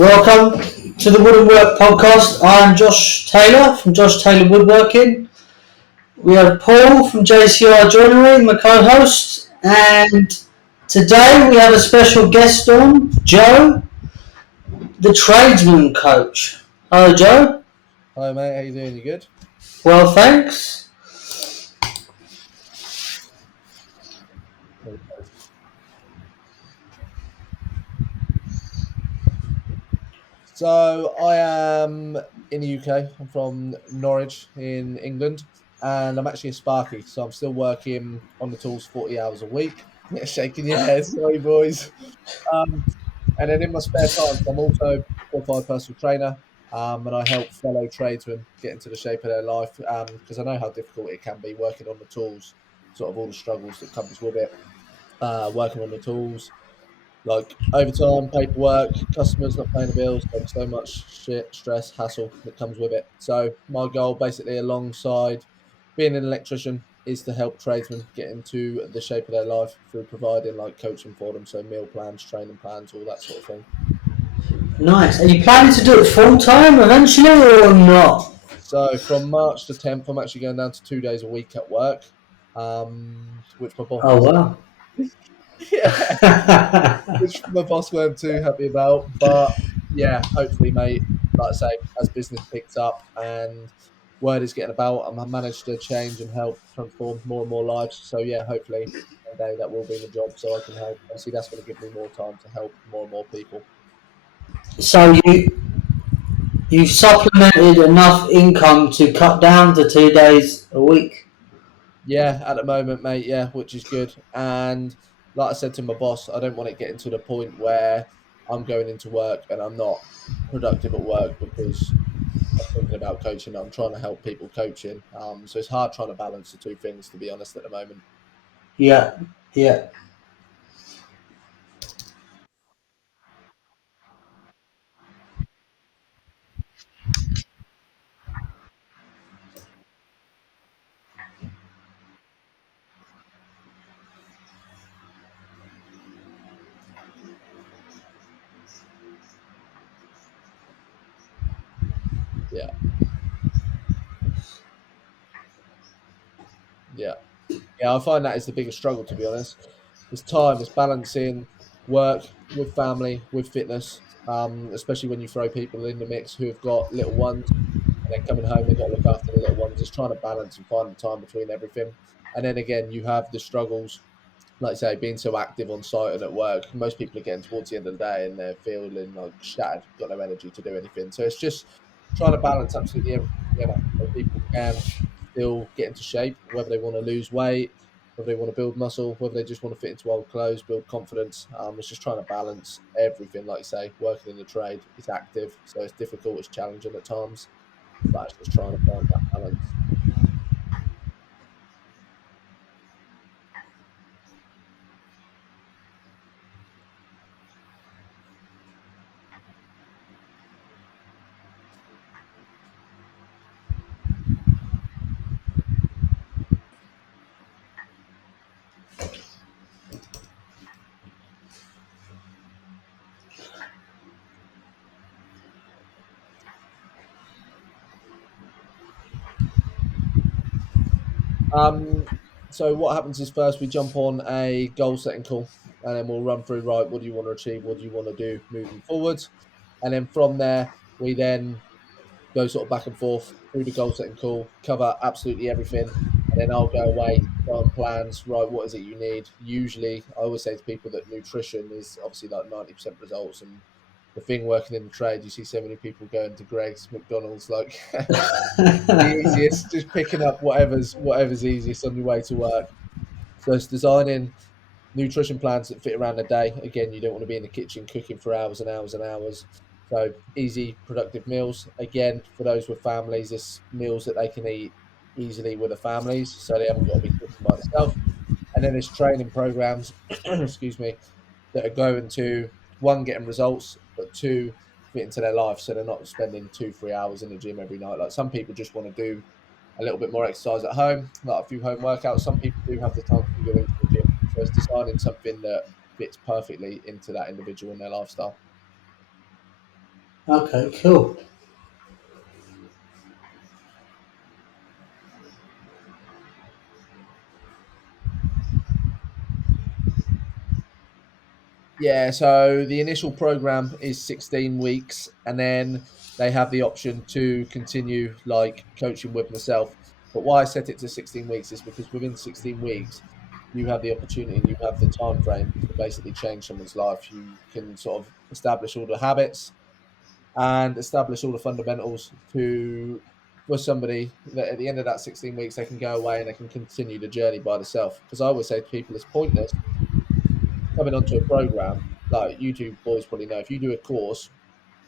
Welcome to the Wooden Work Podcast. I'm Josh Taylor from Josh Taylor Woodworking. We have Paul from JCR joining me, my co-host, and today we have a special guest on, Joe the Tradesman Coach. Hello, Joe. Hi mate, how you doing? You good? Well, thanks. So I am in the UK. I'm from Norwich in England, and I'm actually a Sparky. So I'm still working on the tools 40 hours a week. Yeah, shaking your head, sorry boys. Um, and then in my spare time, I'm also a qualified personal trainer, and I help fellow tradesmen get into the shape of their life because I know how difficult it can be working on the tools, sort of all the struggles that comes with it. Working on the tools, like overtime, paperwork, customers not paying the bills, like so much shit, stress, hassle that comes with it. So my goal, basically, alongside being an electrician, is to help tradesmen get into the shape of their life through providing like coaching for them, so meal plans, training plans, all that sort of thing. Nice. Are you planning to do it full time eventually or not? So from March the 10th, I'm actually going down to 2 days a week at work, which my boss Oh, wasn't. wow. Yeah, which my boss weren't too happy about. But yeah, hopefully, mate, like I say, as business picks up and word is getting about, I managed to change and help transform more and more lives. So yeah, hopefully one day that will be the job, so I can help. Obviously, that's going to give me more time to help more and more people. So you've supplemented enough income to cut down to 2 days a week. Yeah, at the moment, mate. Yeah, which is good. And like I said to my boss, I don't want it getting to the point where I'm going into work and I'm not productive at work because I'm thinking about coaching. I'm trying to help people coaching. So it's hard trying to balance the two things, to be honest, at the moment. Yeah, yeah. Yeah, yeah, yeah. I find that is the biggest struggle, to be honest. It's time. It's balancing work with family, with fitness. Especially when you throw people in the mix who have got little ones and then coming home, they've got to look after the little ones. Just trying to balance and find the time between everything. And then again, you have the struggles, like I say, being so active on site and at work. Most people are getting towards the end of the day and they're feeling like shattered, got no energy to do anything. So it's just trying to balance absolutely everything together so people can still get into shape, whether they want to lose weight, whether they want to build muscle, whether they just want to fit into old clothes, build confidence. It's just trying to balance everything. Like you say, working in the trade is active, so it's difficult, it's challenging at times, but it's just trying to find that balance. Um, so what happens is first we jump on a goal setting call, and then we'll run through, right, what do you want to achieve? What do you want to do moving forwards? And then from there, we then go sort of back and forth through the goal setting call, cover absolutely everything. And then I'll go away, go on plans, right, what is it you need? Usually, I always say to people that nutrition is obviously like 90% results. And the thing working in the trade, you see so many people going to Greg's, McDonald's, like the easiest, just picking up whatever's easiest on your way to work. So it's designing nutrition plans that fit around the day. Again, you don't want to be in the kitchen cooking for hours and hours and hours. So easy, productive meals. Again, for those with families, it's meals that they can eat easily with the families, so they haven't got to be cooking by themselves. And then there's training programs, excuse me, that are going to one, getting results, but two, fit into their life, so they're not spending 2 3 hours in the gym every night. Like some people just want to do a little bit more exercise at home, like a few home workouts. Some people do have the time to go into the gym, so it's designing something that fits perfectly into that individual and their lifestyle. Okay, cool. Yeah, so the initial program is 16 weeks, and then they have the option to continue like coaching with myself. But why I set it to 16 weeks is because within 16 weeks, you have the opportunity and you have the time frame to basically change someone's life. You can sort of establish all the habits and establish all the fundamentals to for somebody that at the end of that 16 weeks they can go away and they can continue the journey by themselves. Because I always say to people, it's pointless coming onto a program, like you two boys probably know, if you do a course,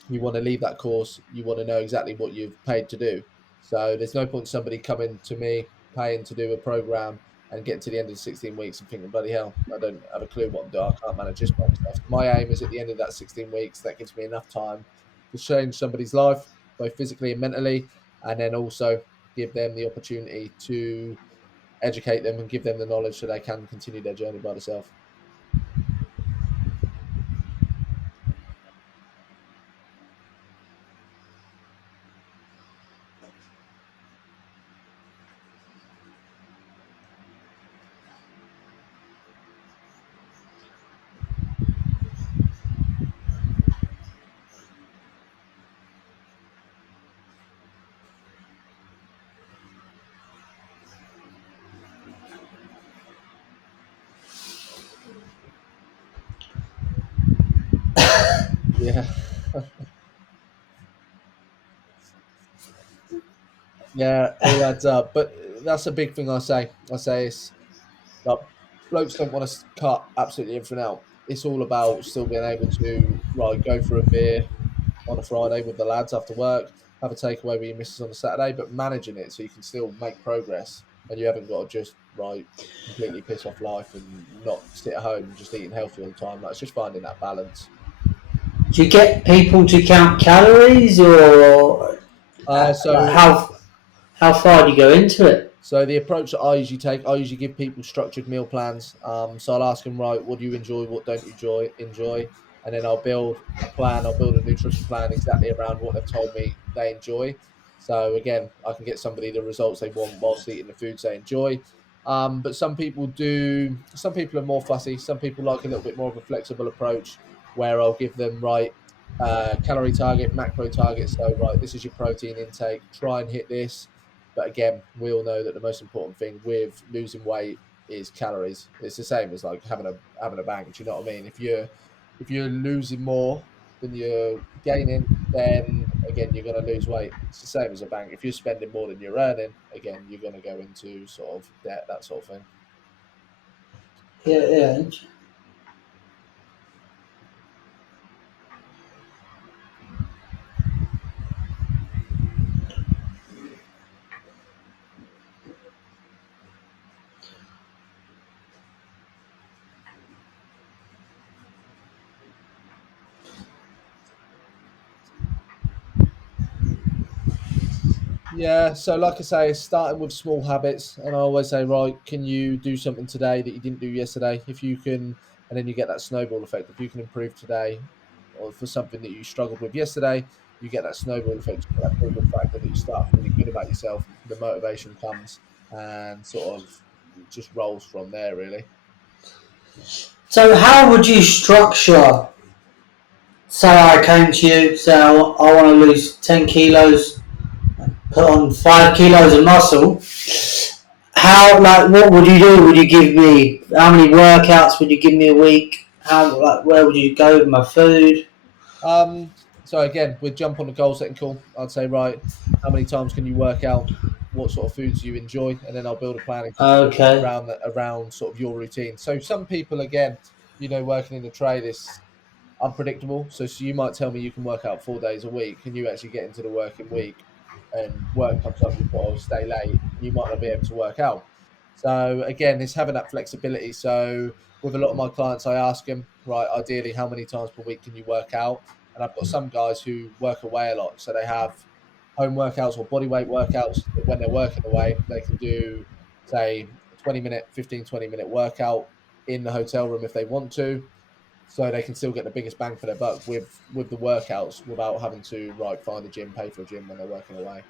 you want to leave that course, you want to know exactly what you've paid to do. So there's no point somebody coming to me paying to do a program and getting to the end of the 16 weeks and thinking, bloody hell, I don't have a clue what I'm doing. I can't manage this by myself. My aim is at the end of that 16 weeks, that gives me enough time to change somebody's life, both physically and mentally, and then also give them the opportunity to educate them and give them the knowledge so they can continue their journey by themselves. Yeah. Yeah, all adds up. But that's a big thing I say. I say it's like blokes don't want to cut absolutely everything out. It's all about still being able to right go for a beer on a Friday with the lads after work, have a takeaway with your missus on a Saturday, but managing it so you can still make progress and you haven't got to just right completely piss off life and not sit at home and just eating healthy all the time. Like it's just finding that balance. Do you get people to count calories, or Uh, like so how far do you go into it? So the approach that I usually take, I usually give people structured meal plans. So I'll ask them, right, what do you enjoy? What don't you enjoy? And then I'll build a plan. I'll build a nutrition plan exactly around what they've told me they enjoy. So again, I can get somebody the results they want whilst eating the foods they enjoy. But some people do. Some people are more fussy. Some people like a little bit more of a flexible approach, where I'll give them right calorie target, macro target. So right, this is your protein intake. Try and hit this, but again, we all know that the most important thing with losing weight is calories. It's the same as like having a bank. Do you know what I mean? If you're losing more than you're gaining, then again you're going to lose weight. It's the same as a bank. If you're spending more than you're earning, again you're going to go into sort of debt, that sort of thing. Yeah, yeah. Yeah, so like I say, starting with small habits, and I always say, right, can you do something today that you didn't do yesterday? If you can, and then you get that snowball effect. If you can improve today, or for something that you struggled with yesterday, you get that snowball effect, you get that feel good factor that you start feeling good about yourself. The motivation comes and sort of just rolls from there, really. So how would you structure? Say I came to you, say I want to lose 10 kilos, put on 5 kilos of muscle. How, like, what would you do? Would you give me, how many workouts would you give me a week? How, like, where would you go with my food? Um, so again, we'd jump on the goal setting call. I'd say, right, how many times can you work out? What sort of foods do you enjoy? And then I'll build a plan exactly Okay. around sort of your routine. So some people, again, working in the trade is unpredictable. So you might tell me you can work out 4 days a week, and you actually get into the working week, and work comes up, you've got to stay late, and you might not be able to work out. So again, it's having that flexibility. So with a lot of my clients, I ask them, right, ideally, how many times per week can you work out? And I've got some guys who work away a lot, so they have home workouts or body weight workouts that when they're working away, they can do, say, a 20-minute, 15, 20-minute workout in the hotel room if they want to. so they can still get the biggest bang for their buck with the workouts without having to find a gym, pay for a gym when they're working away.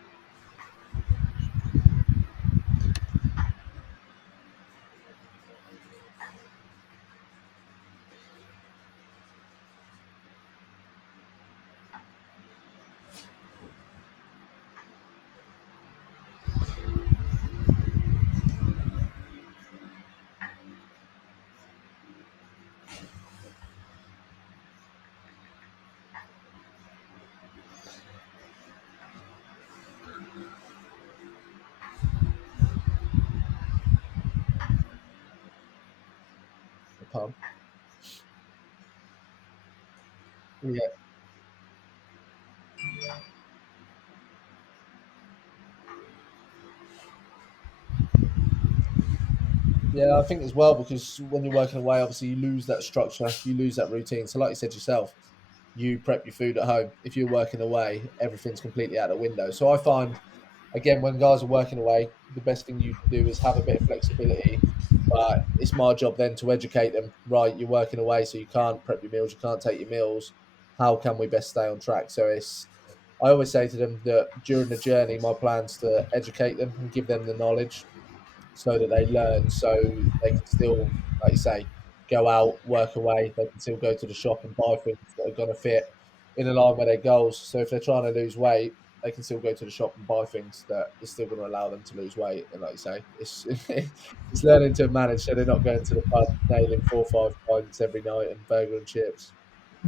The pub. Yeah. Yeah, I think as well, because when you're working away, obviously you lose that structure, you lose that routine. So, like you said yourself, you prep your food at home. If you're working away, everything's completely out the window. So, I find, again, when guys are working away, the best thing you can do is have a bit of flexibility. But it's my job then to educate them. Right, you're working away, so you can't prep your meals, you can't take your meals. How can we best stay on track? So, I always say to them that during the journey, my plan's to educate them and give them the knowledge so that they learn, so they can still, like you say, go out, work away. They can still go to the shop and buy things that are going to fit in line with their goals. So if they're trying to lose weight, they can still go to the shop and buy things that is still going to allow them to lose weight. And like you say, it's it's learning to manage, so they're not going to the pub nailing 4 or 5 pints every night and burger and chips.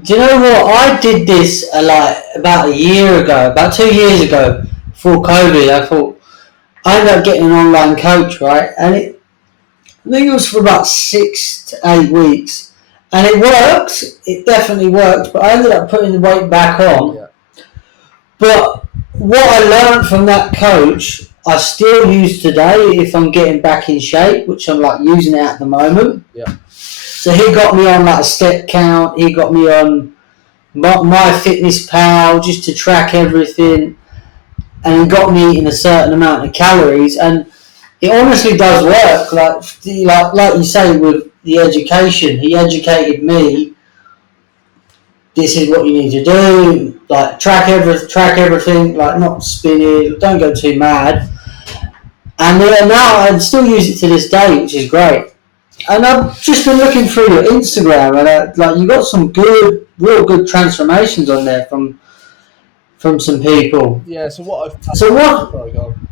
Do you know what? I did this like about a year ago, about 2 years ago, before COVID. I thought I ended up getting an online coach, right? And I think it was for about 6 to 8 weeks, and it worked. It definitely worked, but I ended up putting the weight back on. Yeah, But what I learned from that coach, I still use today if I'm getting back in shape, which I'm like using it at the moment. yeah, So he got me on like a step count. He got me on my Fitness Pal just to track everything, and he got me eating a certain amount of calories. And it honestly does work. Like you say with the education, he educated me. This is what you need to do. Like track everything. Like not spinning. Don't go too mad. And now I still use it to this day, which is great. And I've just been looking through your Instagram, and like you got some good, real good transformations on there from some people. yeah. So what I've So what? sorry, go on.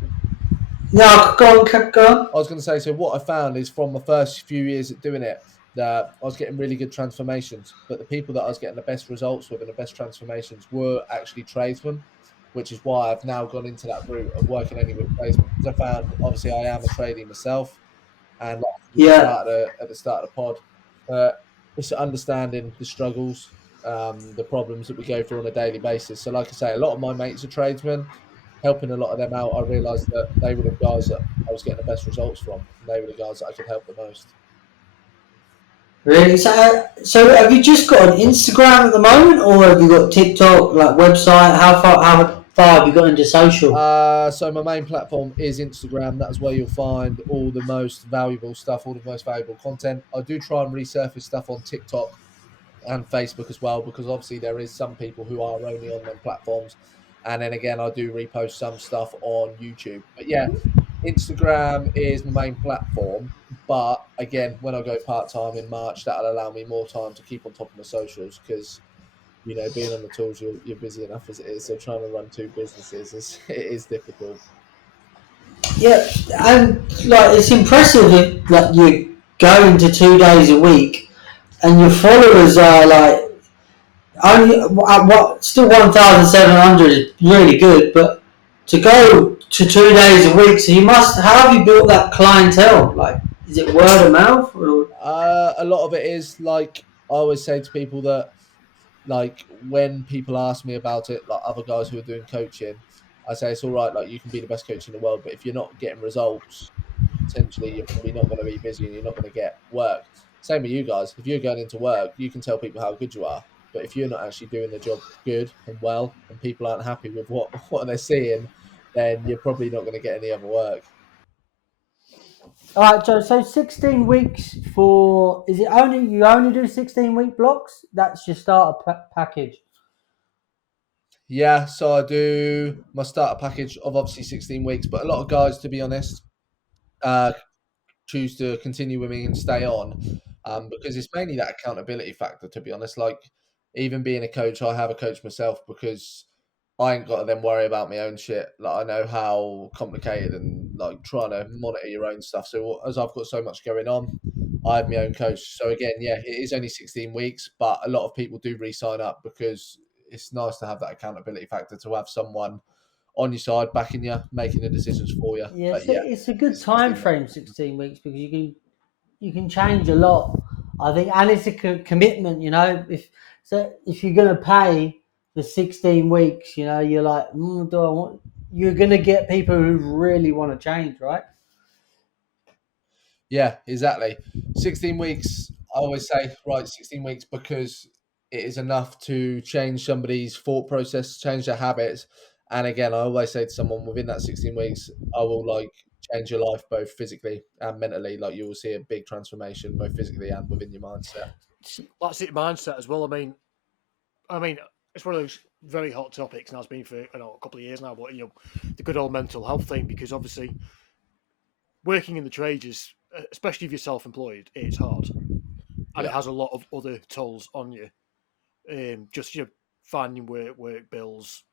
No, go on, go on. I was going to say, so what I found is from the first few years at doing it, that I was getting really good transformations, but the people that I was getting the best results with and the best transformations were actually tradesmen, which is why I've now gone into that route of working only with tradesmen. Because I found, obviously, I am a tradie myself, and like Yeah, at the start of the pod, it's understanding the struggles, the problems that we go through on a daily basis. So, like I say, a lot of my mates are tradesmen. Helping a lot of them out, I realised that they were the guys that I was getting the best results from. And they were the guys that I could help the most. really. So have you just got an Instagram at the moment, or have you got TikTok, like website? How far have you got into social? So my main platform is Instagram. That's where you'll find all the most valuable stuff, all the most valuable content. I do try and resurface stuff on TikTok and Facebook as well, because obviously there is some people who are only on them platforms. And then again, I do repost some stuff on YouTube. But yeah, Instagram is my main platform. But again, when I go part time in March, that'll allow me more time to keep on top of my socials, because being on the tools, you're busy enough as it is. So trying to run two businesses is it is difficult. Yeah, and like it's impressive that like you go into 2 days a week, and your followers are like only what still 1,700 is really good, but to go to 2 days a week, so you must. How have you built that clientele? Like, is it word of mouth? Or? A lot of it is, like, I always say to people that, like, when people ask me about it, like other guys who are doing coaching, I say it's all right. Like, you can be the best coach in the world, but if you're not getting results, potentially you're probably not going to be busy and you're not going to get work. Same with you guys. If you're going into work, you can tell people how good you are, but if you're not actually doing the job good and well, and people aren't happy with what they're seeing, then you're probably not going to get any other work. All right, Joe. So 16 weeks for is it only you only do 16 week blocks? That's your starter package. Yeah, so I do my starter package of obviously 16 weeks, but a lot of guys, to be honest, uh, choose to continue with me and stay on, because it's mainly that accountability factor. To be honest, like even being a coach, I have a coach myself because I ain't got to then worry about my own shit. Like I know how complicated and like trying to monitor your own stuff. So as I've got so much going on, I have my own coach. So again, yeah, it is only 16 weeks, but a lot of people do re-sign up because it's nice to have that accountability factor to have someone on your side, backing you, making the decisions for you. But Yes, yeah, it's a good it's time 16 weeks. frame, 16 weeks, because you can change a lot. I think, and it's a commitment. If you're gonna pay the 16 weeks, you're like, do I want? You're gonna get people who really want to change, right? Yeah, exactly. 16 weeks, I always say, right, 16 weeks because it is enough to change somebody's thought process, change their habits. And again, I always say to someone within that 16 weeks, I will like change your life both physically and mentally. Like you will see a big transformation both physically and within your mindset. That's it, mindset as well. I mean, it's one of those very hot topics, and has been for a couple of years now. But the good old mental health thing, because obviously working in the trades is, especially if you're self-employed, it's hard, and it Yeah. has a lot of other tolls on you. Just finding work bills,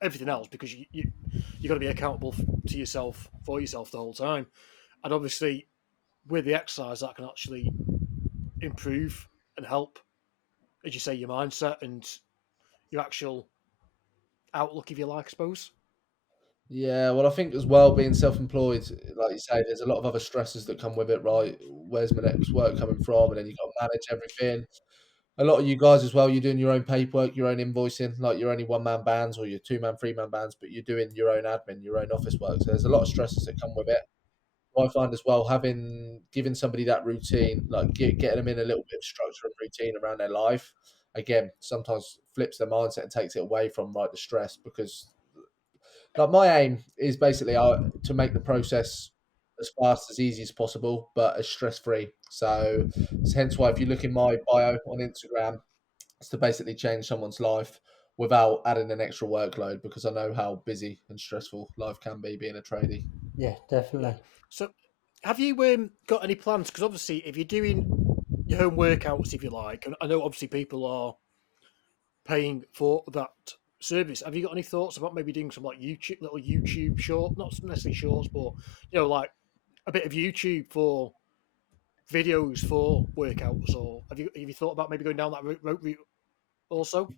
everything else, because you got to be accountable to yourself for yourself the whole time, and obviously with the exercise that can actually improve and help, as you say, your mindset and your actual outlook, if you like, I suppose. Yeah, well, I think as well, being self-employed, like you say, there's a lot of other stresses that come with it, right? Where's my next work coming from? And then you've got to manage everything. A lot of you guys as well, you're doing your own paperwork, your own invoicing, like you're only one-man bands or your two-man, three-man bands, but you're doing your own admin, your own office work. So there's a lot of stresses that come with it. I find as well, giving somebody that routine, like getting them in a little bit of structure and routine around their life, again, sometimes flips their mindset and takes it away from like the stress because like my aim is basically to make the process as fast as easy as possible, but as stress free. So, hence why if you look in my bio on Instagram, it's to basically change someone's life without adding an extra workload because I know how busy and stressful life can be being a tradie. Yeah, Yeah. definitely. So, have you got any plans? Because obviously, if you're doing your home workouts, if you like, and I know obviously people are paying for that service. Have you got any thoughts about maybe doing some like YouTube, little YouTube short, not necessarily shorts, but like a bit of YouTube for videos for workouts? Or have you thought about maybe going down that route also?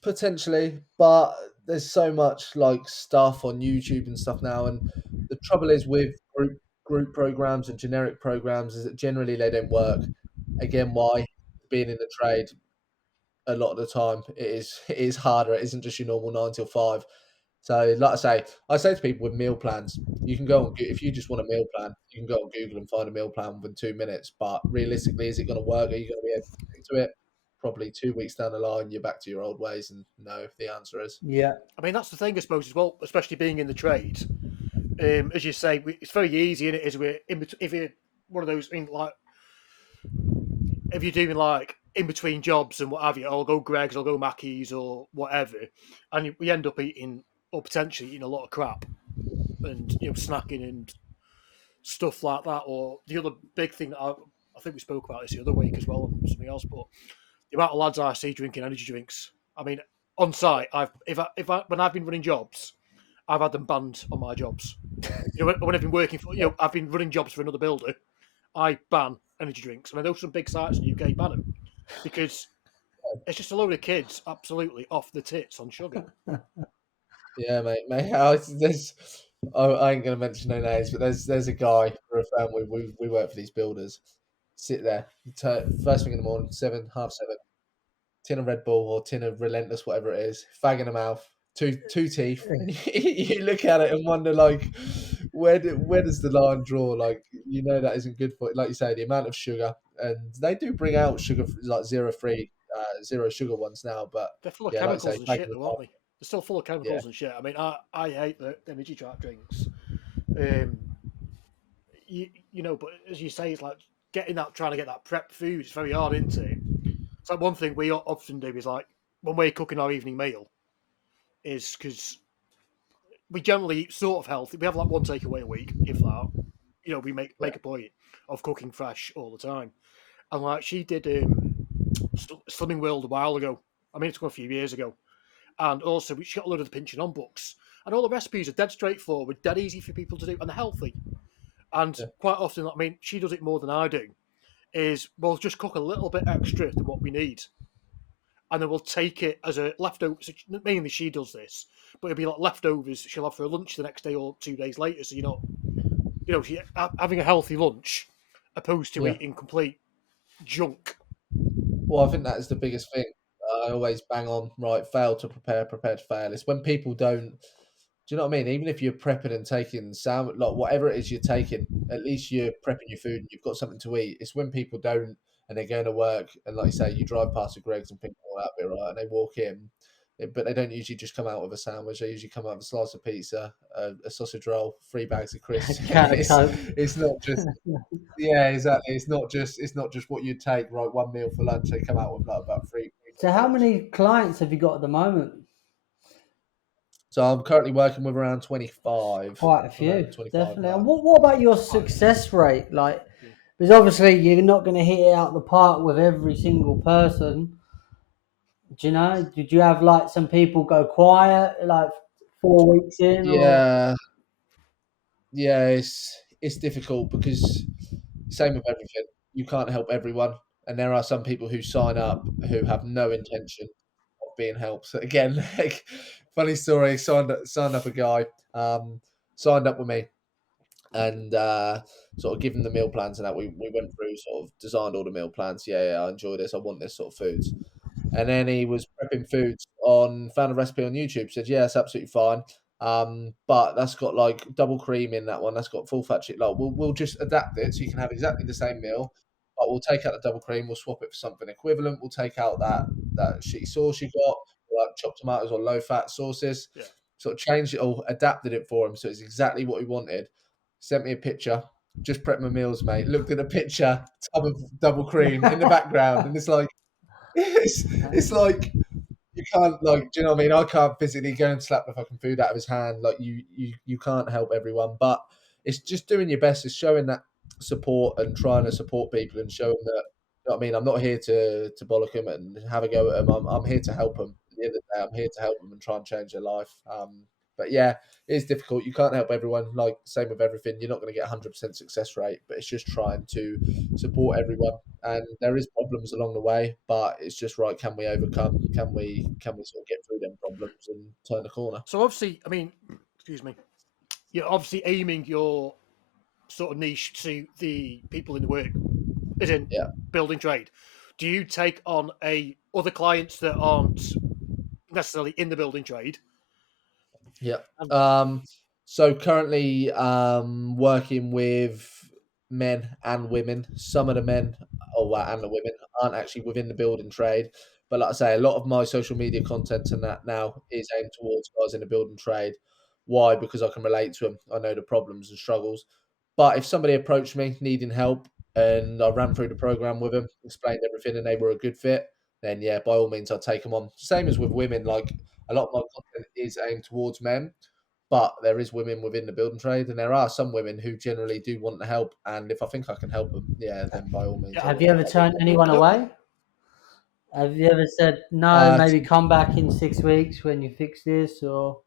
Potentially, but there's so much like stuff on YouTube and stuff now, and the trouble is with group programs and generic programs is that generally they don't work. Again, why being in the trade a lot of the time it is harder. It isn't just your normal 9 till 5. So, like I say to people with meal plans, you can go on if you just want a meal plan, you can go on Google and find a meal plan within 2 minutes. But realistically, is it going to work? Are you going to be able to stick to it? Probably 2 weeks down the line, you're back to your old ways. And no, the answer is Yeah, I mean, that's the thing, I suppose, as well, especially being in the trade. As you say, it's very easy, and it is if you're one of those like if you're doing like in between jobs and what have you, I'll go Greg's, I'll go Mackey's or whatever, and we end up eating or potentially eating a lot of crap and snacking and stuff like that. Or the other big thing that I think we spoke about this the other week as well and something else, but the amount of lads I see drinking energy drinks. I mean, on site, when I've been running jobs, I've had them banned on my jobs. When I've been working for, I've been running jobs for another builder. I ban energy drinks. I mean, there's some big sites in the UK ban them because it's just a load of kids absolutely off the tits on sugar. yeah, mate. I ain't going to mention no names, but there's a guy for a family. We work for these builders. Sit there, first thing in the morning, 7:30. Tin of Red Bull or tin of Relentless, whatever it is, fag in the mouth, two teeth, and you look at it and wonder like, where does the line draw? Like, that isn't good for, like you say, the amount of sugar, and they do bring out sugar like zero sugar ones now, but They're full of yeah, like you say, chemicals and fag in shit, the though, aren't mouth, they? They're still full of yeah, chemicals and shit. I mean, I hate the energy trap drinks. Um, but as you say, it's like trying to get that prep food. It's very hard, isn't it? It's like one thing we often do is like when we're cooking our evening meal, is because we generally eat sort of healthy. We have like one takeaway a week, if that. We make a point of cooking fresh all the time. And like she did Slimming World a while ago. I mean, it's a few years ago. And also, she got a load of the pinching on books. And all the recipes are dead straightforward, dead easy for people to do, and they're healthy. And quite often, I mean, she does it more than I do, is we'll just cook a little bit extra than what we need. And then we'll take it as a leftover. So mainly she does this, but it'll be like leftovers she'll have for lunch the next day or 2 days later. So you're not, she's having a healthy lunch opposed to eating complete junk. Well, I think that is the biggest thing. I always bang on, right, fail to prepare, prepare to fail. It's when people don't, do you know what I mean? Even if you're prepping and taking sandwich, like whatever it is you're taking, at least you're prepping your food and you've got something to eat. It's when people don't and they're going to work and like you say, you drive past a Greg's and think, oh, that'd be right, and they walk in, but they don't usually just come out with a sandwich. They usually come out with a slice of pizza, a sausage roll, 3 bags of crisps. It's not just yeah, exactly. It's not just what you'd take, right? One meal for lunch. They come out with like about three. So how many clients have you got at the moment? So I'm currently working with around 25. Quite a few, 25 definitely. now. And what about your success rate? Like, because obviously you're not going to hit it out the park with every single person. Do you know? Did you have like some people go quiet like 4 weeks in? Yeah, yeah. It's difficult because same with everything. You can't help everyone, and there are some people who sign up who have no intention of being helped. So again, like funny story. Signed up a guy. Signed up with me. And sort of give them the meal plans and that we went through, sort of designed all the meal plans. Yeah, I enjoy this. I want this sort of foods. And then he was prepping foods found a recipe on YouTube. Said, yeah, that's absolutely fine. But that's got like double cream in that one. That's got full fat chicken. Like we'll just adapt it so you can have exactly the same meal, but we'll take out the double cream. We'll swap it for something equivalent. We'll take out that shitty sauce you got, like chopped tomatoes or low fat sauces. Yeah. Sort of changed it all, adapted it for him, so it's exactly what he wanted. Sent me a picture. Just prepped my meals, mate. Looked at the picture, tub of double cream in the background, and it's like it's like you can't like. Do you know what I mean? I can't physically go and slap the fucking food out of his hand. Like you can't help everyone, but it's just doing your best. It's showing that support and trying to support people and showing that. You know what I mean? I'm not here to bollock them and have a go at them. I'm here to help them. At the end of the day, I'm here to help them and try and change their life. But yeah, it is difficult. You can't help everyone. Like same with everything, you're not going to get 100% success rate, but it's just trying to support everyone. And there is problems along the way, but it's just right. Can we overcome? Can we sort of get through them problems and turn the corner? So obviously, I mean, excuse me, you're obviously aiming your sort of niche to the people in the work, as in building trade. Do you take on other clients that aren't necessarily in the building trade? Yeah. So currently working with men and women. Some of the men and the women aren't actually within the building trade. But like I say, a lot of my social media content and that now is aimed towards guys in the building trade. Why? Because I can relate to them. I know the problems and struggles. But if somebody approached me needing help and I ran through the program with them, explained everything, and they were a good fit, then yeah, by all means, I'd take them on. Same as with women. Like a lot of my content is aimed towards men, but there is women within the building trade, and there are some women who generally do want the help. And if I think I can help them, yeah, then by all means. Have you ever turned anyone away? Have you ever said no? Maybe come back in 6 weeks when you fix this, or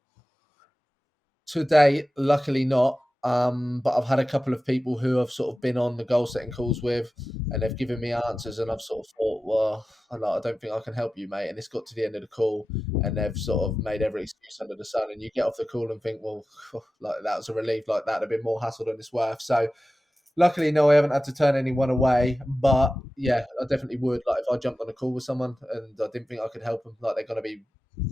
to date, luckily not. But I've had a couple of people who have sort of been on the goal setting calls with, and they've given me answers, and I've sort of thought, well, I don't think I can help you, mate. And it's got to the end of the call, and they've sort of made every excuse under the sun, and you get off the call and think, well, like that was a relief. Like that'd have been more hassle than it's worth. So, luckily, no, I haven't had to turn anyone away. But yeah, I definitely would. Like if I jumped on a call with someone and I didn't think I could help them, like they're going to be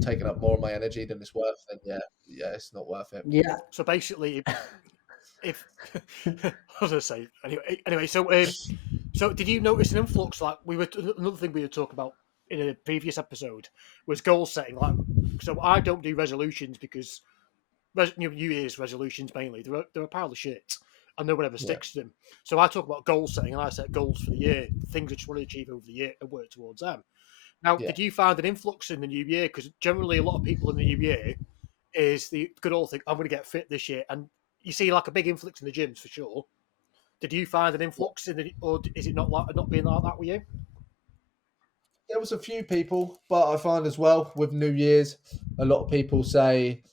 taking up more of my energy than it's worth, then yeah, it's not worth it. Yeah. So basically, if what was I say? Anyway, so did you notice an influx? Like another thing we were talking about in a previous episode was goal setting. Like, so I don't do resolutions because New Year's resolutions mainly they're a pile of shit. and no one ever sticks to them. So I talk about goal setting, and I set goals for the year, things I just want to achieve over the year, and work towards them. Now, Yeah. did you find an influx in the new year? Because generally, a lot of people in the new year is the good old thing, I'm going to get fit this year. And you see like a big influx in the gyms for sure. Did you find an influx in the, or is it not being like that with you? There was a few people, but I find as well with New Year's, a lot of people say,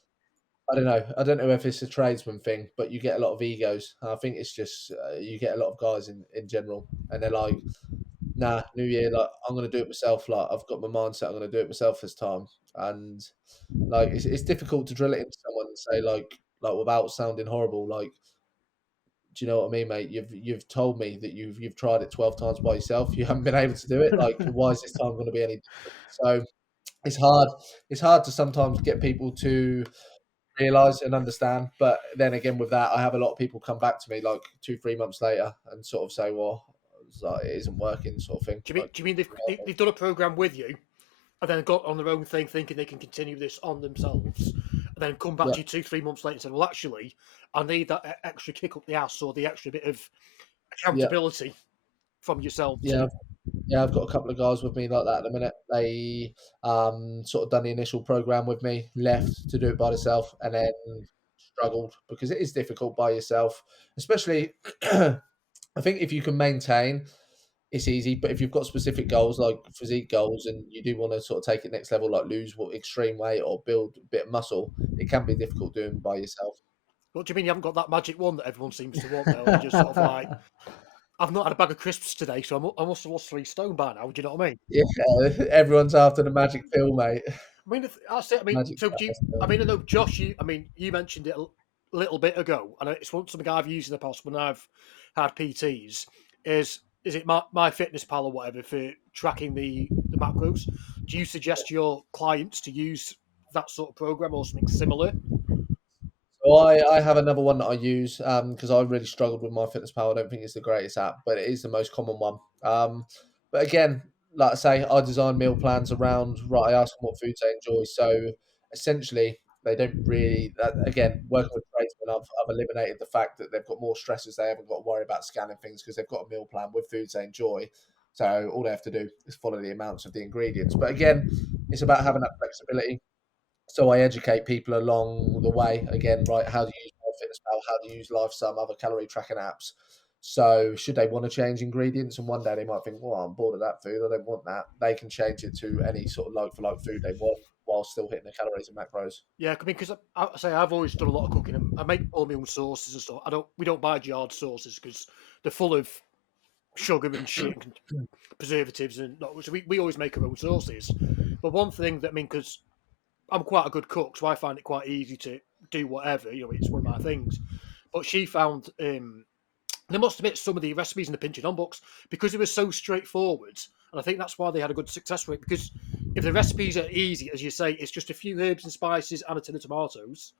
I don't know. I don't know if it's a tradesman thing, but you get a lot of egos. I think it's just you get a lot of guys in general, and they're like, "Nah, New Year, like I'm gonna do it myself. Like I've got my mindset, I'm gonna do it myself this time." And like it's difficult to drill it into someone and say like without sounding horrible, like, do you know what I mean, mate? You've told me that you've tried it 12 times by yourself. You haven't been able to do it. Like, why is this time going to be any different? So it's hard. It's hard to sometimes get people to realize and understand. But then again, with that, I have a lot of people come back to me like 2-3 months later and sort of say, "Well, it's like, it isn't working," sort of thing. Do you mean they've done a program with you and then got on their own thing, thinking they can continue this on themselves, and then come back Yeah. to you 2-3 months later and said, "Well, actually, I need that extra kick up the ass or the extra bit of accountability from yourself." Yeah, yeah, I've got a couple of guys with me like that at the minute. They sort of done the initial program with me, left to do it by themselves, and then struggled because it is difficult by yourself, especially. I think if you can maintain, it's easy. But if you've got specific goals like physique goals, and you do want to sort of take it next level, like lose extreme weight or build a bit of muscle, it can be difficult doing by yourself. What do you mean you haven't got that magic one that everyone seems to want now? You're just sort of like, I've not had a bag of crisps today, so I must have lost 3 stone by now. Do you know what I mean? Yeah, everyone's after the magic pill, mate. I mean, I'll say, I mean, Magic so do you, I mean, I know Josh, you mentioned it a little bit ago, and it's something I've used in the past when I've had PTs. Is it my fitness pal or whatever for tracking the macros? Do you suggest your clients to use that sort of program or something similar? So I have another one that I use because I really struggled with my fitness pal. I don't think it's the greatest app, but it is the most common one. But again, like I say, I design meal plans around, right, I ask them what foods they enjoy. So essentially, they don't really. Again, working with tradesmen, I've eliminated the fact that they've got more stresses. They haven't got to worry about scanning things because they've got a meal plan with foods they enjoy. So all they have to do is follow the amounts of the ingredients. But again, it's about having that flexibility. So I educate people along the way. Again, right, how do you use MyFitnessPal? How do you use Lifesum, other calorie tracking apps? So should they want to change ingredients, and one day they might think, well, I'm bored of that food, I don't want that. They can change it to any sort of like for like food they want while still hitting the calories and macros. Yeah, I mean, because I say I've always done a lot of cooking, and I make all my own sauces and stuff. We don't buy jarred sauces because they're full of sugar and shit and preservatives, and so we always make our own sauces. But one thing that, I mean, because I'm quite a good cook, so I find it quite easy to do whatever. You know, it's one of my things. But she found they must admit some of the recipes in the pinching on books because it was so straightforward, and I think that's why they had a good success rate. Because if the recipes are easy, as you say, it's just a few herbs and spices and a tin of tomatoes.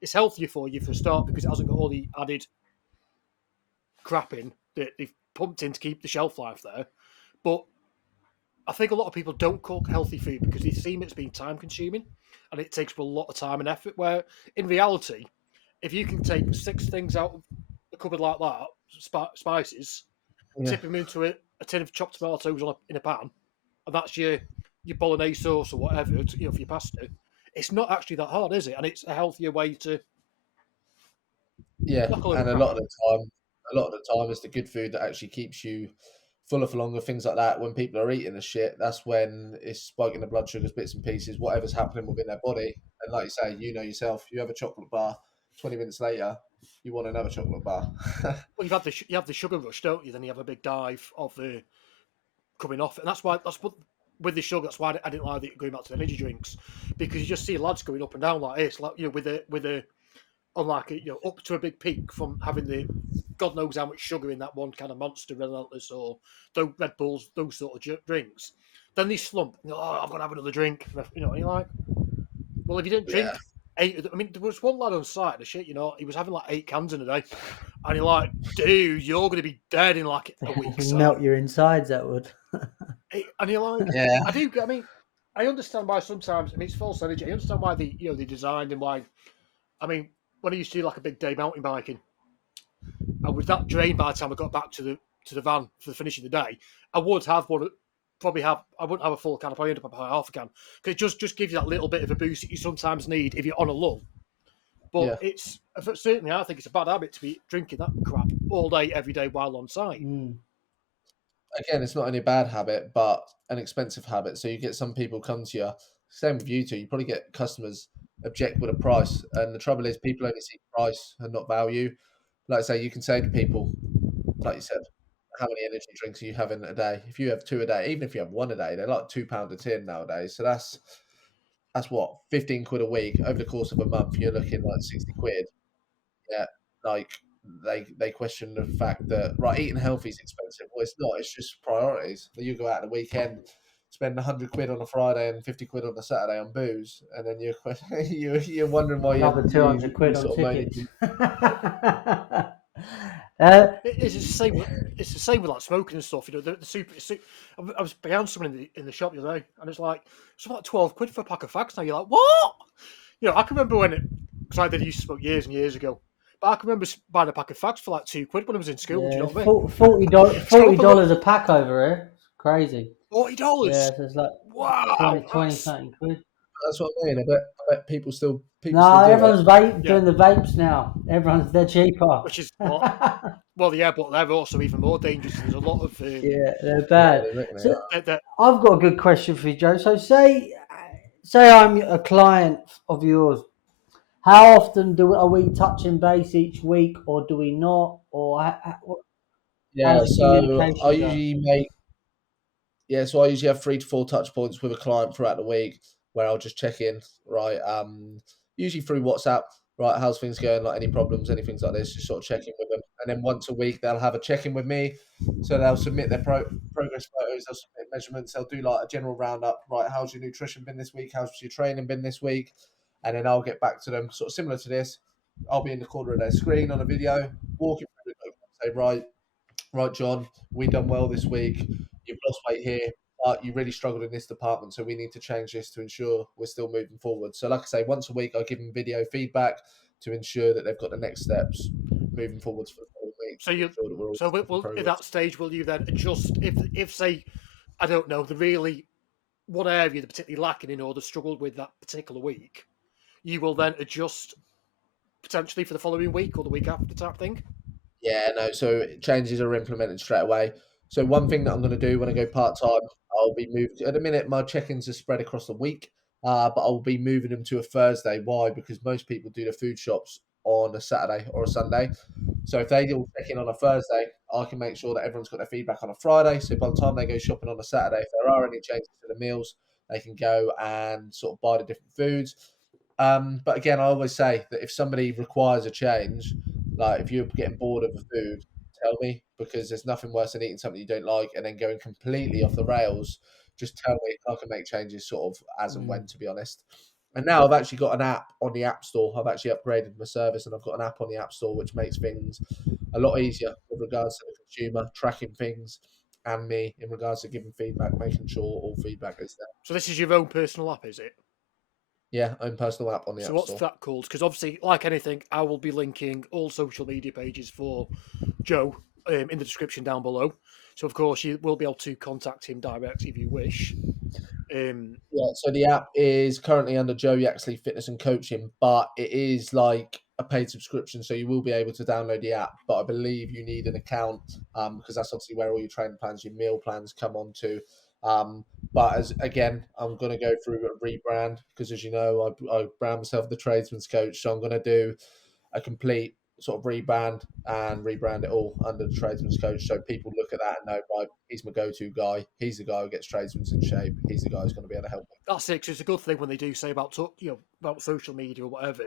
It's healthier for you for a start because it hasn't got all the added crap in that they've pumped in to keep the shelf life there. But I think a lot of people don't cook healthy food because they seem it's being time consuming and it takes a lot of time and effort. Where in reality, if you can take 6 things out of a cupboard like that, spices, Yeah. tip them into a tin of chopped tomatoes in a pan, and that's your bolognese sauce or whatever, for your pasta. It's not actually that hard, is it? And it's a healthier way to Yeah, knock a load of and crap out. a lot of the time, it's the good food that actually keeps you fuller for longer. Things like that. When people are eating the shit, that's when it's spiking the blood sugars, bits and pieces, whatever's happening within their body. And like you say, you know yourself, you have a chocolate bar. 20 minutes later, you want another chocolate bar. Well, you have the sugar rush, don't you? Then you have a big dive of the coming off, and that's what with the sugar. That's why I didn't like going back to the energy drinks because you just see lads going up and down like this, like with a on like up to a big peak from having the God knows how much sugar in that one kind of Monster Relentless or those Red Bulls, those sort of drinks. Then they slump. Oh, I've got to have another drink. And you're like, well, if you didn't drink Yeah. 8, I mean, there was one lad on site. The shit, he was having like 8 cans in a day, and you're like, dude, you're going to be dead in like a week's time. Melt your insides, that would. And you're like, Yeah. I do. I mean, I understand why sometimes. I mean, it's false energy. I understand why they designed and why. I mean, when I used to do like a big day mountain biking, and with that drained by the time I got back to the van for the finish of the day, I would have one. I wouldn't have a full can. I probably end up buying half a can because it just gives you that little bit of a boost that you sometimes need if you're on a lull. But it's certainly, I think it's a bad habit to be drinking that crap all day, every day while on site. Again, it's not only a bad habit, but an expensive habit. So you get some people come to you. Same with you two. You probably get customers object with a price, and the trouble is, people only see price and not value. Like I say, you can say to people, like you said, how many energy drinks are you having a day? If you have 2 a day, even if you have 1 a day, they're like £2 a tin nowadays. So that's what, 15 quid a week over the course of a month. You're looking like 60 quid. Yeah, like they question the fact that right, eating healthy is expensive. Well, it's not. It's just priorities. You go out on the weekend, spend 100 quid on a Friday and 50 quid on a Saturday on booze, and then you're wondering why Another 200 quid on sort of tickets. It's the same. It's the same with like smoking and stuff. You know, the super. I was behind someone in the shop the other day, and it's like about 12 quid for a pack of fags. Now you're like, what? You know, I can remember because I used to smoke years and years ago. But I can remember buying a pack of fags for like 2 quid when I was in school. Yeah, do you know what I mean? $40 a pack over here. It's crazy. $40. Yeah, so it's like wow, 20 something quid. That's what I mean. I bet people still. No, everyone's it. doing the vapes now. They're cheaper. Which is well, yeah, but they're also even more dangerous. There's a lot of yeah, they're bad. So, they're, I've got a good question for you, Joe. So say I'm a client of yours. How often are we touching base each week, or do we not? Or yeah, how's the so communication I go? usually make. Yeah, so I usually have 3 to 4 touch points with a client throughout the week where I'll just check in, right? Usually through WhatsApp, right? How's things going? Like any problems, anything like this, just sort of check in with them. And then once a week, they'll have a check in with me. So they'll submit their progress photos, they'll submit measurements, they'll do like a general roundup, right? How's your nutrition been this week? How's your training been this week? And then I'll get back to them, sort of similar to this. I'll be in the corner of their screen on a video, walking through the say, right, John, we done well this week. You've lost weight here, but you really struggled in this department. So we need to change this to ensure we're still moving forward. So like I say, once a week, I give them video feedback to ensure that they've got the next steps moving forwards for the following week. So at that stage, will you then adjust if say, I don't know, what area they're particularly lacking in or they struggled with that particular week, you will then adjust potentially for the following week or the week after type thing? Yeah, no. So changes are implemented straight away. So one thing that I'm going to do when I go part time, I'll be moved. At the minute, my check-ins are spread across the week, but I'll be moving them to a Thursday. Why? Because most people do their food shops on a Saturday or a Sunday. So if they all check in on a Thursday, I can make sure that everyone's got their feedback on a Friday. So by the time they go shopping on a Saturday, if there are any changes to the meals, they can go and sort of buy the different foods. But again, I always say that if somebody requires a change, like if you're getting bored of the food, tell me, because there's nothing worse than eating something you don't like and then going completely off the rails. Just tell me, I can make changes sort of as and when, to be honest. And now I've actually got an app on the App Store. I've actually upgraded my service and I've got an app on the App Store which makes things a lot easier with regards to the consumer, tracking things, and me in regards to giving feedback, making sure all feedback is there. So this is your own personal app, is it? Yeah, own personal app on the App Store. So what's that called? Because obviously, like anything, I will be linking all social media pages for Joe in the description down below. So of course, you will be able to contact him directly if you wish. Yeah, so the app is currently under Joe Yaxley Fitness and Coaching, but it is like a paid subscription, so you will be able to download the app. But I believe you need an account because that's obviously where all your training plans, your meal plans come onto. But I'm going to go through a rebrand because, as you know, I brand myself the Tradesmans Coach, so I'm going to do a complete sort of rebrand it all under the Tradesman's Coach, so people look at that and know, right, he's my go-to guy. He's the guy who gets tradesmen in shape. He's the guy who's going to be able to help me. That's it. 'Cause it's a good thing when they do say about about social media or whatever,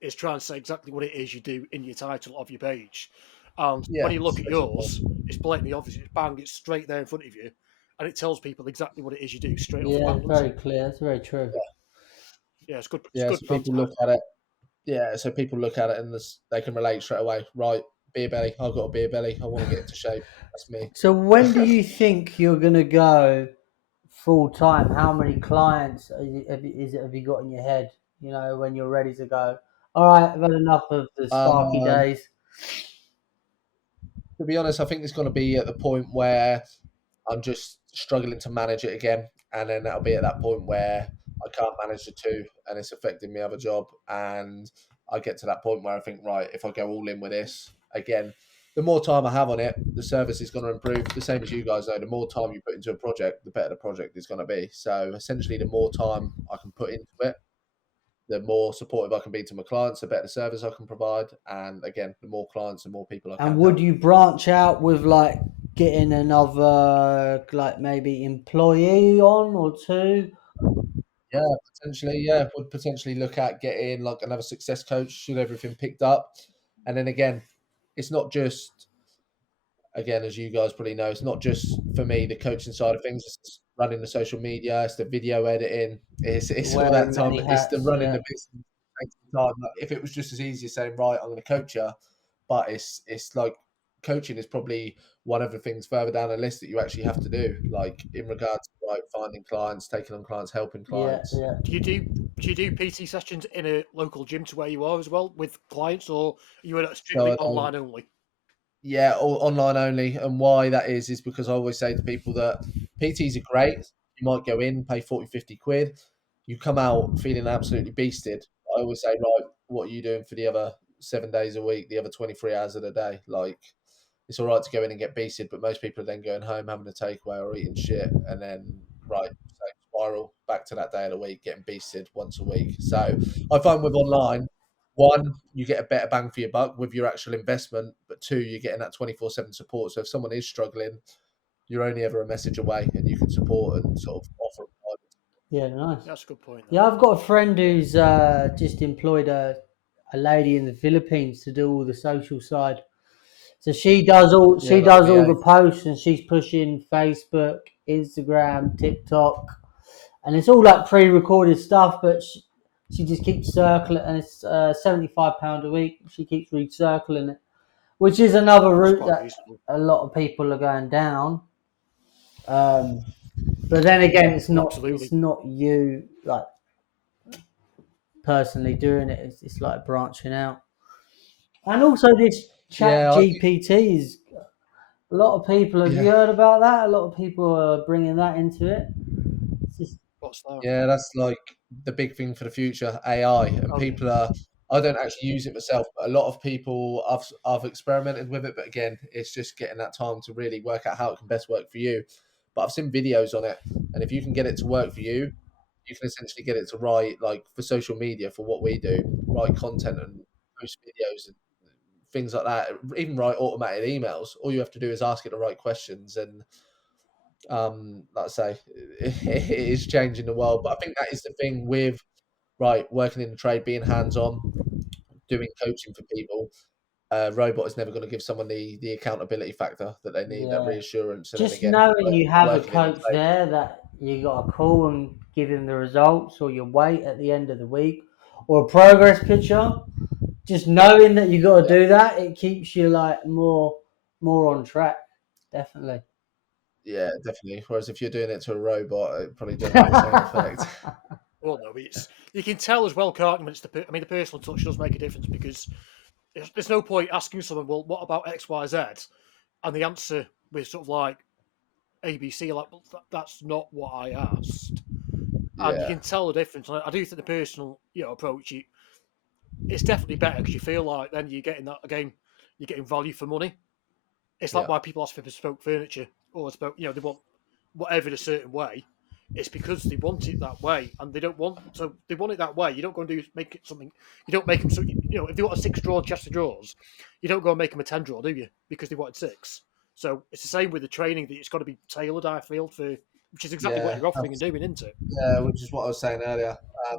is try and say exactly what it is you do in your title of your page. And when you look at yours, it's blatantly obvious. It's bang, it's straight there in front of you, and it tells people exactly what it is you do straight off the bat. Yeah, very clear. That's very true. Yeah, it's good. Yeah, so people look at it. Yeah, so people look at it and they can relate straight away. Right, beer belly. I've got a beer belly. I want to get into shape. That's me. So when do you think you're going to go full time? How many clients have you got in your head? You know, when you're ready to go. All right, I've had enough of the Sparky days. To be honest, I think it's going to be at the point where I'm just struggling to manage it again, and then that'll be at that point where I can't manage the two, and it's affecting my other job. And I get to that point where I think, right, if I go all in with this again, the more time I have on it, the service is going to improve. The same as you guys know, the more time you put into a project, the better the project is going to be. So essentially, the more time I can put into it, the more supportive I can be to my clients, the better service I can provide, and again, the more clients and more people I And can would help. you branch out with like getting another, like maybe employee on or two? Yeah, potentially. Yeah, would potentially look at getting like another success coach should everything picked up, and then again, it's not just again as you guys probably know, it's not just for me the coaching side of things. It's running the social media, it's the video editing, it's all that Wearing time. many It's the hats, running yeah. the business takes time. Like, if it was just as easy as saying right, I'm going to coach you, but it's like coaching is probably one of the things further down the list that you actually have to do, like in regards to like finding clients, taking on clients, helping Yeah, clients. yeah. Do you do PT sessions in a local gym to where you are as well with clients, or are you strictly So online only? yeah, online only. And why that is because I always say to people that PTs are great. You might go in, pay 40, 50 quid. You come out feeling absolutely beasted. I always say, right, what are you doing for the other 7 days a week, the other 23 hours of the day? Like, it's all right to go in and get beasted, but most people are then going home having a takeaway or eating shit. And then, right, same spiral back to that day of the week, getting beasted once a week. So I find with online, one, you get a better bang for your buck with your actual investment, but two, you're getting that 24/7 support. So if someone is struggling, you're only ever a message away and you can support and sort of offer. Yeah, nice. That's a good point. Yeah, I've got a friend who's just employed a lady in the Philippines to do all the social side. So Yeah, she like a does all VA. the posts and she's pushing Facebook, Instagram, TikTok, and it's all like pre-recorded stuff. But she just keeps circling, and it's £75 a week. She keeps recircling it, which is another That's route quite that reasonable. a lot of people are going down. Um, but then again, it's Absolutely. not you like personally doing it. It's like branching out. And also this chat Yeah, GPT is a lot of people. Have you yeah, heard about that? A lot of people are bringing that into it. It's just, What's that? yeah, that's like the big thing for the future, AI. And Oh yeah. people are, I don't actually use it myself, but a lot of people I've experimented with it. But again, it's just getting that time to really work out how it can best work for you. But I've seen videos on it, and if you can get it to work for you, you can essentially get it to write like for social media for what we do, write content and post videos and things like that. Even write automated emails. All you have to do is ask it the right questions, and like I say, it is changing the world. But I think that is the thing with right working in the trade, being hands on, doing coaching for people. Robot is never going to give someone the accountability factor that they need, that yeah. reassurance, and then Just again, knowing you have a working in the coach trade. there that you got to call and give him the results, or your weight at the end of the week, or a progress picture. Just knowing that you got to Yeah, do that, it keeps you like more on track. Definitely. yeah, definitely. Whereas if you're doing it to a robot, it probably doesn't have the same effect. Well, no, it's you can tell as well, can't you? When it's the personal touch does make a difference because there's no point asking someone, well, what about X, Y, Z, and the answer was sort of like ABC, like, well, that's not what I asked, and you Yeah, can tell the difference. And I do think the personal, approach, it's definitely better because you feel like then you're getting that again, you're getting value for money. It's like yeah, why people ask for bespoke furniture or bespoke, they want whatever in a certain way. It's because they want it that way, and they don't want so they want it that way. You don't go and make it something. You don't make them so. If they want a 6 drawer chest of drawers, you don't go and make them a 10 drawer, do you? Because they wanted 6. So it's the same with the training that it's got to be tailored. I feel for which is exactly what yeah. you're offering and doing, isn't it? Yeah, which is what I was saying earlier. Um,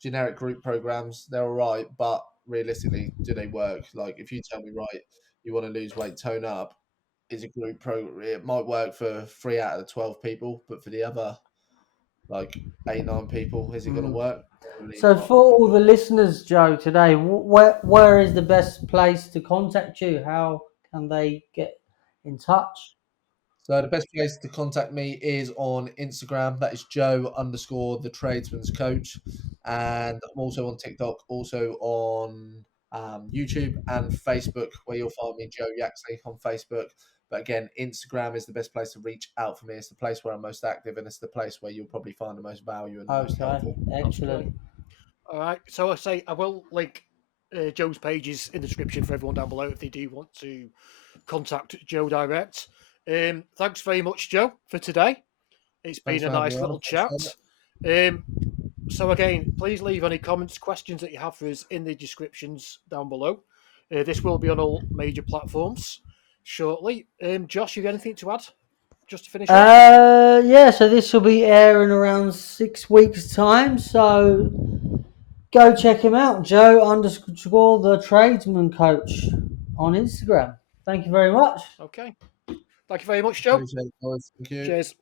Generic group programs, they're all right, but realistically, do they work? Like, if you tell me, right, you want to lose weight, tone up, is a group program. It might work for 3 out of the 12 people, but for the other, like, 8, 9 people, is it going to Mm. work? Probably So not. for all the Probably. listeners, Joe, today, where is the best place to contact you? How can they get in touch? So the best place to contact me is on Instagram. That is Joe underscore the Tradesmans Coach, and I'm also on TikTok, also on YouTube and Facebook, where you'll find me, Joe Yaxley, on Facebook. But again, Instagram is the best place to reach out for me. It's the place where I'm most active, and it's the place where you'll probably find the most value and the most Okay, helpful. excellent. All right. So I will link Joe's pages in the description for everyone down below if they do want to contact Joe direct. Thanks very much, Joe, for today. It's Thanks been a for having nice me on. little chat. So again, please leave any comments, questions that you have for us in the descriptions down below. This will be on all major platforms shortly. Josh, you got anything to add? Just to finish off? Yeah, so this will be airing around 6 weeks' time. So go check him out, Joe _ the Tradesman Coach on Instagram. Thank you very much. Okay. Thank you very much, Joe. Appreciate it, guys. Thank you. Cheers.